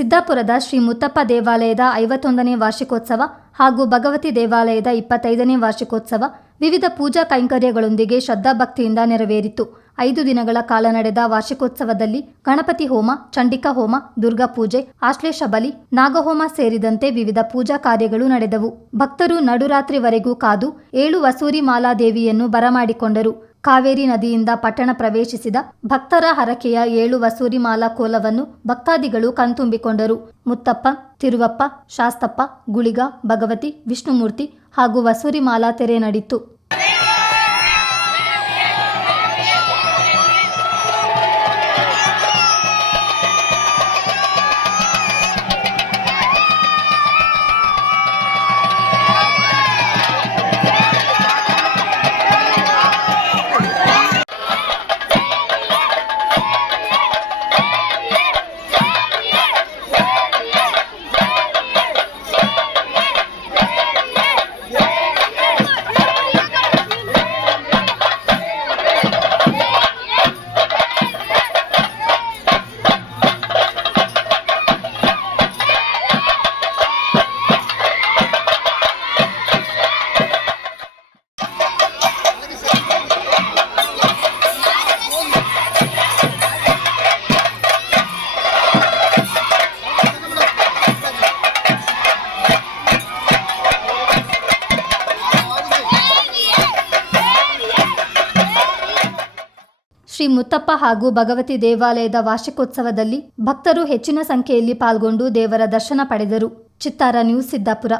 ಸಿದ್ದಾಪುರದ ಶ್ರೀ ಮುತ್ತಪ್ಪ ದೇವಾಲಯದ 51ನೇ ವಾರ್ಷಿಕೋತ್ಸವ ಹಾಗೂ ಭಗವತಿ ದೇವಾಲಯದ 25ನೇ ವಾರ್ಷಿಕೋತ್ಸವ ವಿವಿಧ ಪೂಜಾ ಕೈಂಕರ್ಯಗಳೊಂದಿಗೆ ಶ್ರದ್ಧಾಭಕ್ತಿಯಿಂದ ನೆರವೇರಿತು. 5 ದಿನಗಳ ಕಾಲ ನಡೆದ ವಾರ್ಷಿಕೋತ್ಸವದಲ್ಲಿ ಗಣಪತಿ ಹೋಮ, ಚಂಡಿಕಾ ಹೋಮ, ದುರ್ಗಾ ಪೂಜೆ, ಆಶ್ಲೇಷ ಬಲಿ, ನಾಗಹೋಮ ಸೇರಿದಂತೆ ವಿವಿಧ ಪೂಜಾ ಕಾರ್ಯಗಳು ನಡೆದವು. ಭಕ್ತರು ನಡುರಾತ್ರಿವರೆಗೂ ಕಾದು 7 ವಸೂರಿ ಮಾಲಾದೇವಿಯನ್ನು ಬರಮಾಡಿಕೊಂಡರು. ಕಾವೇರಿ ನದಿಯಿಂದ ಪಟ್ಟಣ ಪ್ರವೇಶಿಸಿದ ಭಕ್ತರ ಹರಕೆಯ 7 ವಸೂರಿ ಮಾಲಾ ಕೋಲವನ್ನು ಭಕ್ತಾದಿಗಳು ಕಣ್ತುಂಬಿಕೊಂಡರು. ಮುತ್ತಪ್ಪ, ತಿರುವಪ್ಪ, ಶಾಸ್ತಪ್ಪ, ಗುಳಿಗ, ಭಗವತಿ, ವಿಷ್ಣುಮೂರ್ತಿ ಹಾಗೂ ವಸೂರಿ ಮಾಲಾ ತೆರೆ ನಡೀತು. ಶ್ರೀ ಮುತ್ತಪ್ಪ ಹಾಗೂ ಭಗವತಿ ದೇವಾಲಯದ ವಾರ್ಷಿಕೋತ್ಸವದಲ್ಲಿ ಭಕ್ತರು ಹೆಚ್ಚಿನ ಸಂಖ್ಯೆಯಲ್ಲಿ ಪಾಲ್ಗೊಂಡು ದೇವರ ದರ್ಶನ ಪಡೆದರು. ಚಿತ್ತಾರ ನ್ಯೂಸ್, ಸಿದ್ದಾಪುರ.